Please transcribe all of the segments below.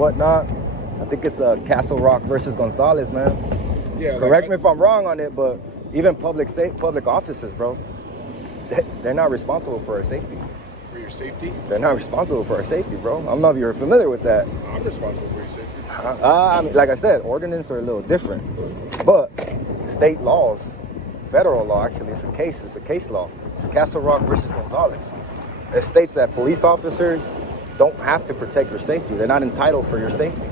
whatnot. I think it's Castle Rock versus Gonzalez, man. Yeah. Correct me if I'm wrong on it, but even public officers, bro, they're not responsible for our safety. For your safety? They're not responsible for our safety, bro. I don't know if you're familiar with that. I'm responsible for your safety. I mean, like I said, ordinance are a little different, but state laws, federal law actually, it's a case law. It's Castle Rock versus Gonzalez. It states that police officers don't have to protect your safety. They're not entitled for your safety.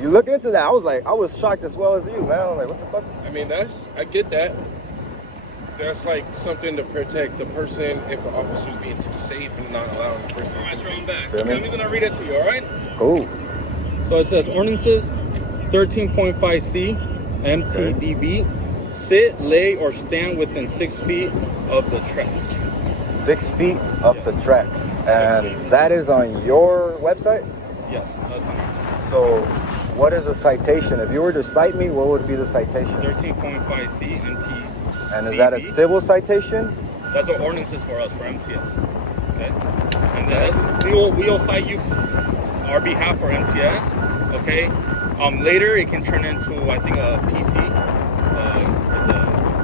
You look into that, I was shocked as well as you, man. I'm like, what the fuck? I mean, I get that. That's like something to protect the person if the officer's being too safe and not allowing the person. All right, so I'm back. Feel me? I'm just gonna read it to you, all right? Cool. So it says ordinances 13.5C MTDB, sit, lay, or stand within 6 feet of the tracks. 6 feet of the tracks. And that is on your website? Yes, that's on it. So what is a citation? If you were to cite me, what would be the citation? 13.5C MTDB. And is that a civil citation? That's our ordinances for us, for MTS. Okay? And then we'll cite you our behalf for MTS. Okay? Later, it can turn into, I think, a PC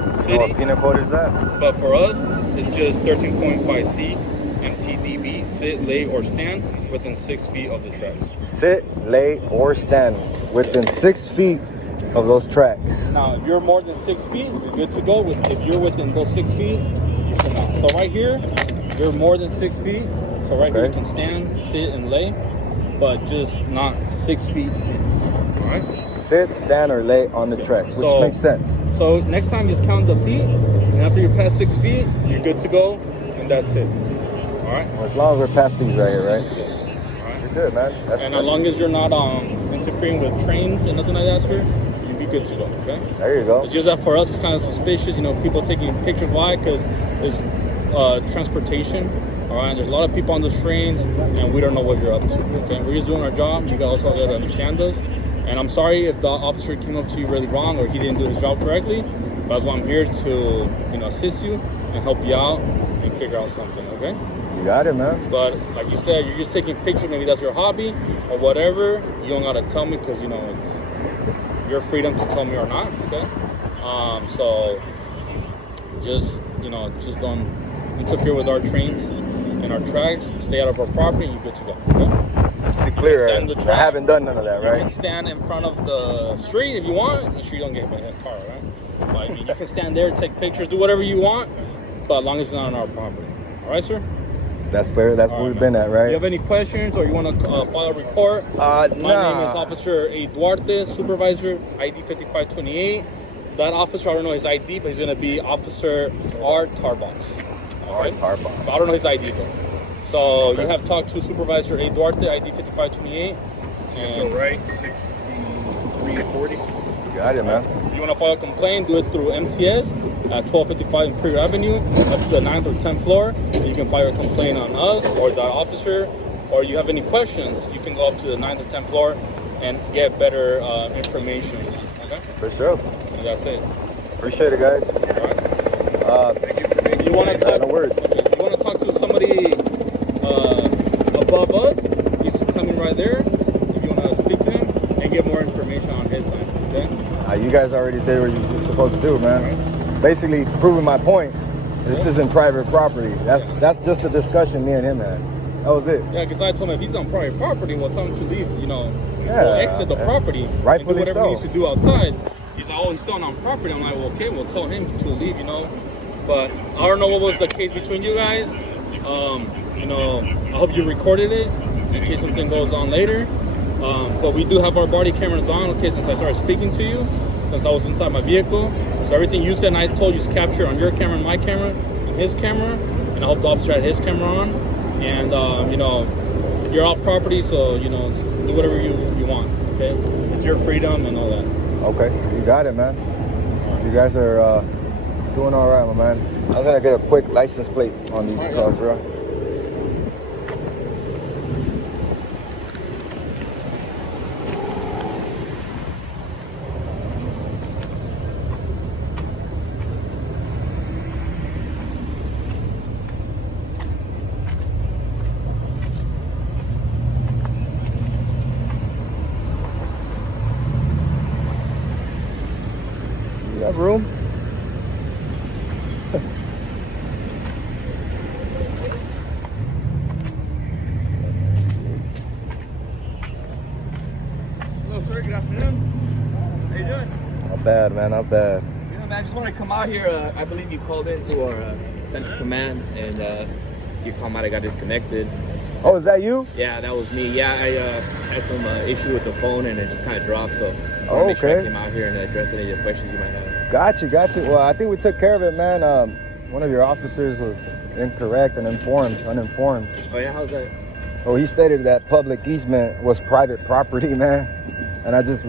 for the city. What penal code is that? But for us, it's just 13.5C MTDB, sit, lay, or stand within 6 feet of the tracks. Sit, lay, or stand within 6 feet of those tracks. Now, if you're more than 6 feet, you're good to go. If you're within those 6 feet, you should not. So right here, you're more than 6 feet. So right here, you can stand, sit, and lay, but just not 6 feet. All right? Sit, stand, or lay on the tracks, which makes sense. So next time, just count the feet, and after you're past 6 feet, you're good to go, and that's it. All right? Well, as long as we're past these right here, right? Yes. All right. You're good, man. As long as you're not interfering with trains and nothing like that, sir, you'd be good to go, okay? There you go. It's just that for us, it's kind of suspicious, people taking pictures. Why? Because it's transportation, all right? There's a lot of people on those trains, and we don't know what you're up to, okay? We're just doing our job. You guys also got to understand us. And I'm sorry if the officer came up to you really wrong or he didn't do his job correctly, but that's why I'm here to, assist you and help you out and figure out something, okay? You got it, man. But like you said, you're just taking pictures. Maybe that's your hobby or whatever. You don't gotta tell me because it's your freedom to tell me or not. Okay. So just just don't interfere with our trains and our tracks. Stay out of our property, and you're good to go. Okay. Just to be clear, I haven't done none of that, right? You can stand in front of the street if you want. Make sure you don't get hit by a car, right? But you can stand there, take pictures, do whatever you want, but as long as it's not on our property. All right, sir. That's where we've been at, right? You have any questions or you want to file a report? My name is Officer A. Duarte, supervisor, ID 5528. That officer, I don't know his ID, but he's going to be Officer R. Tarbox. R. Tarbox. I don't know his ID, though. So you have talked to Supervisor A. Duarte, ID 5528. So right, 63 to 40. You got it, man. If you want to file a complaint, do it through MTS at 1255 Imperial Avenue, up to the 9th or 10th floor. You can file a complaint on us or that officer, or you have any questions, you can go up to the 9th or 10th floor and get better information. Okay? For sure. And that's it. Appreciate it, guys. All right. Thank you. You want to talk? No worries. Okay. You want to talk to somebody above us? He's coming right there. If you want to speak to him and get more information on his side. Okay? You guys already did what you're supposed to do, man. Right. Basically, proving my point. This isn't private property. That's just a discussion me and him had. That was it. Yeah, because I told him if he's on private property, well, tell him to leave. Exit the property. Rightfully and do whatever so. he needs to do outside. He's like, oh, he's still on property. I'm like, well, okay, we'll tell him to leave. But I don't know what was the case between you guys. I hope you recorded it in case something goes on later. But we do have our body cameras on, okay, since I started speaking to you, since I was inside my vehicle. So everything you said and I told you is captured on your camera and my camera and his camera. And I hope the officer had his camera on. And, you're off property, so, do whatever you want, okay? It's your freedom and all that. Okay, you got it, man. You guys are doing all right, my man. I was going to get a quick license plate on these cars, bro. have room? Hello, sir. Good afternoon. How you doing? Not bad, man. Not bad. Yeah, man. I just wanted to come out here. I believe you called into our central command, and your call might have got disconnected. Oh, is that you? Yeah, that was me. Yeah, I had some issue with the phone, and it just kind of dropped. So I Oh, make sure I okay. came out here and address any of the questions you might have. Got you. Well, I think we took care of it, man. One of your officers was incorrect and uninformed. Oh yeah, how's that? Oh, he stated that public easement was private property, man. And I just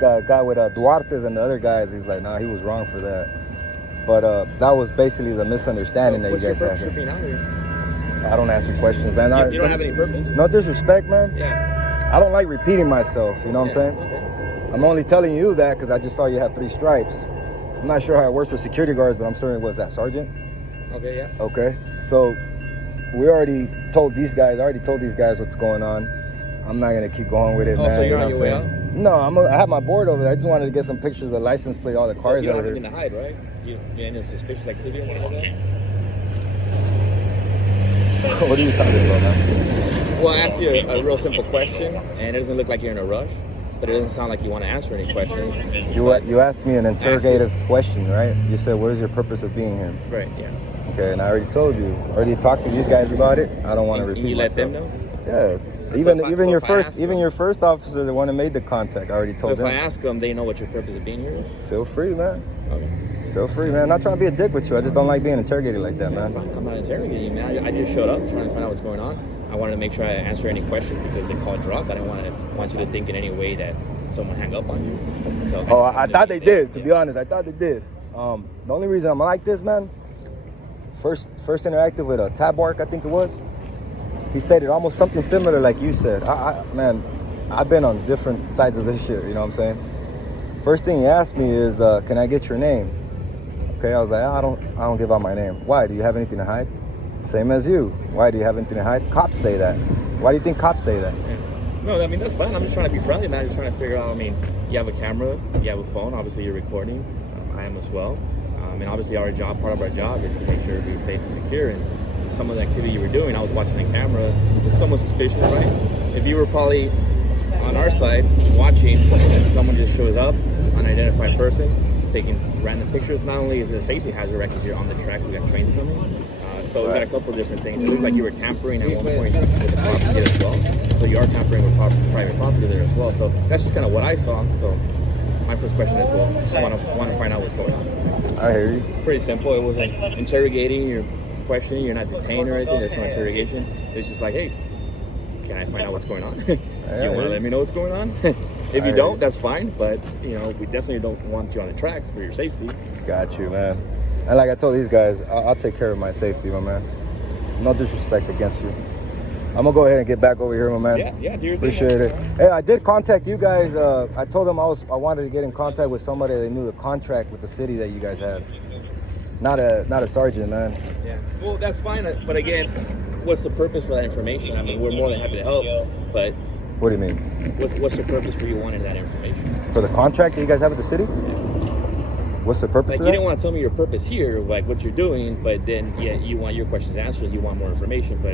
got with Duarte's and the other guys. He's like, nah, he was wrong for that. But that was basically the misunderstanding What's that you your guys purpose had for here. being out here? I don't answer questions, man. You don't have any purpose? No disrespect, man. Yeah. I don't like repeating myself. You know what I'm saying? Okay. I'm only telling you that because I just saw you have 3 stripes. I'm not sure how it works for security guards, but I'm certain it was that sergeant. Okay. Yeah. Okay, so we already told these guys what's going on. I'm not gonna keep going with it, Oh, man. so you're you know on what your I'm way saying? No, I have my board over there. I just wanted to get some pictures of the license plate, all the cars You don't over have here. anything to hide, right? You any suspicious activity or anything like that? What are you talking about, man? Well, I asked you a real simple question, and it doesn't look like you're in a rush, but it doesn't sound like you want to answer any questions. You asked me an interrogative question, right? You said, what is your purpose of being here? Right, yeah. Okay, and I already told you. Already talked to these guys about it. I don't want to And repeat you let myself. them know? Yeah. So if I Even ask your first officer, the one that made the contact, I already So told if them. I ask them, they know what your purpose of being here is? Feel free, man. Okay. Feel free, man. I'm not trying to be a dick with you. I just don't like being interrogated like that, That's man. fine. I'm not interrogating you, man. I just showed up trying to find out what's going on. I wanted to make sure I answer any questions because they called drunk. I didn't want you to think in any way that someone hung up on you. So Oh, I thought they did. To be honest, I thought they did. The only reason I'm like this, man. First interacted with a Tabark, I think it was. He stated almost something similar like you said. Man, I've been on different sides of this shit. You know what I'm saying? First thing he asked me is, "Can I get your name?" Okay, I was like, I don't give out my name. Why? Do you have anything to hide? Same as you. Why do you have anything to hide? Cops say that. Why do you think cops say that? Yeah. No, I mean, that's fine. I'm just trying to be friendly, man. I'm just trying to figure out, I mean, you have a camera, you have a phone, obviously you're recording. I am as well. And obviously part of our job is to make sure we're safe and secure. And some of the activity you were doing, I was watching the camera, it was somewhat suspicious, right? If you were probably on our side watching, and someone just shows up, unidentified person, is taking random pictures, not only is it a safety hazard, right, because you're on the track, we got trains coming. So we got a couple of different things. It looked like you were tampering at one point with the property as well. So you are tampering with private property there as well. So that's just kind of what I saw. So my first question is, well, just want to find out what's going on. I hear you. Pretty simple. It wasn't interrogating, you're questioning, you're not detained or anything. There's no interrogation. It's just like, hey, can I find out what's going on? Do you want to let me know what's going on? If you don't, that's fine. But we definitely don't want you on the tracks for your safety. Got you, man. And like I told these guys, I'll take care of my safety, my man. No disrespect against you. I'm gonna go ahead and get back over here, my man. Yeah, do your thing. Appreciate it. Hey, I did contact you guys. I told them I wanted to get in contact with somebody that knew the contract with the city that you guys had. Not a sergeant, man. Yeah. Well, that's fine. But again, what's the purpose for that information? I mean, we're more than happy to help. But What do you mean? what's the purpose for you wanting that information? For the contract that you guys have with the city? Yeah. What's the purpose Like, of you that? didn't want to tell me your purpose here, like what you're doing, but then you want your questions answered, you want more information. But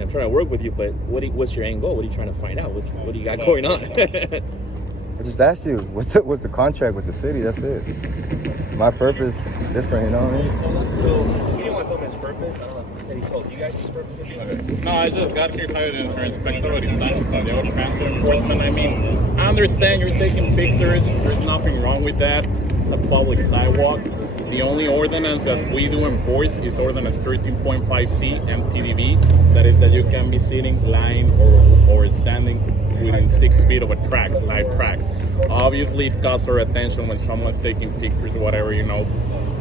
I'm trying to work with you. But what's your end goal? What are you trying to find out? What do you got going on? I just asked you, what's the contract with the city? That's it. My purpose is different, you know what I mean? So he didn't want to tell me his purpose. I don't know if he said he told you guys his purpose. No, I just got here hired as an inspector of San Diego Transit Enforcement. I mean, I understand you're taking pictures. There's nothing wrong with that. It's a public sidewalk. The only ordinance that we do enforce is Ordinance 13.5C MTDB. That is that you can be sitting, lying, or standing within 6 feet of a track, live track. Obviously, it causes our attention when someone's taking pictures or whatever,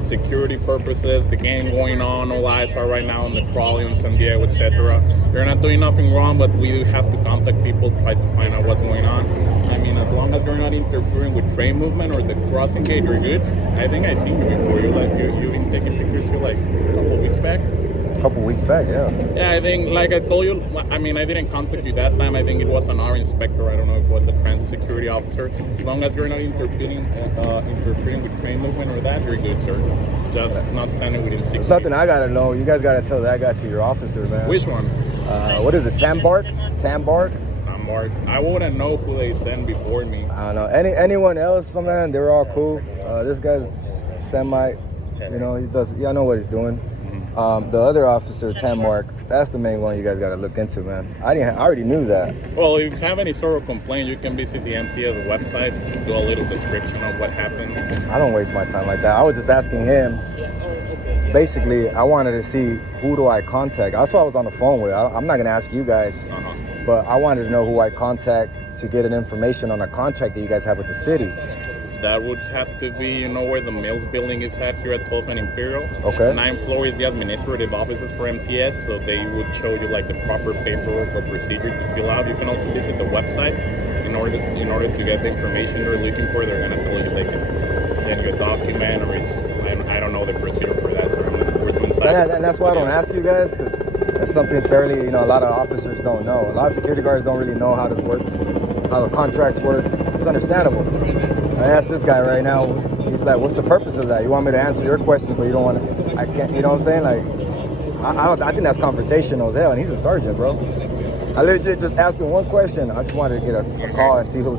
security purposes, the game going on, all eyes are right now on the trolley on San Diego, etc. You're not doing nothing wrong, but we do have to contact people, try to find out what's going on. I mean, as long as you're not interfering with train movement or the crossing gate, you're good. I think I've seen you before. You've been taking pictures here like a couple of weeks back. A couple weeks back, yeah. Yeah, I think, like I told you, I mean, I didn't contact you that time. I think it was an our inspector. I don't know if it was a transit security officer. As long as you're not interfering with train movement or that, you're good, sir. Just not standing within 6 feet. There's nothing I gotta know. You guys gotta tell that guy to your officer, man. Which one? What is it? Tambark? Mark. I wouldn't know who they sent before me. I don't know. Anyone else, my man? They're all cool. This guy's Semite. You know, I know what he's doing. The other officer, Tambark, that's the main one you guys got to look into, man. I already knew that. Well, if you have any sort of complaint, you can visit the MTS website, do a little description of what happened. I don't waste my time like that. I was just asking him. Basically, I wanted to see who do I contact. That's what I was on the phone with. I'm not gonna ask you guys, but I wanted to know who I contact to get an information on a contract that you guys have with the city. That would have to be, you know, where the Mills building is at here at 12th and Imperial. Okay. 9th floor is the administrative offices for MTS, so they would show you like the proper paperwork or procedure to fill out. You can also visit the website in order to get the information you're looking for. They're gonna tell you they can send you a document, or I don't know the procedure for that. So I'm on the enforcement side. And that's why I don't ask you guys, because it's something fairly, you know, a lot of officers don't know. A lot of security guards don't really know how this works, how the contracts works. It's understandable. I asked this guy right now, he's like, what's the purpose of that? You want me to answer your questions, but you don't want to, I can't, you know what I'm saying? Like, I think that's confrontational as hell, and he's a sergeant, bro. I literally just asked him one question. I just wanted to get a call and see who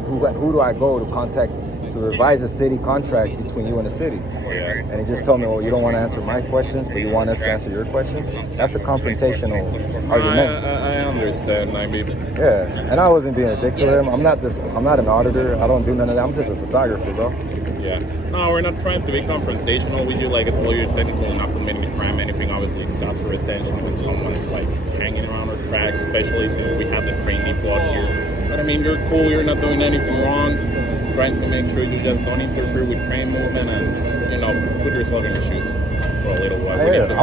do I go to contact to revise a city contract between you and the city. And he just told me, well, you don't want to answer my questions, but you want us to answer your questions. That's a confrontational argument. I understand. I mean, yeah, and I wasn't being a dick to him. I'm not an auditor. I don't do none of that. I'm just a photographer, bro. yeah. No, we're not trying to be confrontational with you. Like I told you, you're technically not committing a crime. Anything obviously got your attention when someone's like hanging around our tracks, especially since we have the train depot out here. But I mean, you're cool. You're not doing anything wrong. Trying to make sure you just don't interfere with train movement and, you know, put yourself in your shoes for a little while. Yeah,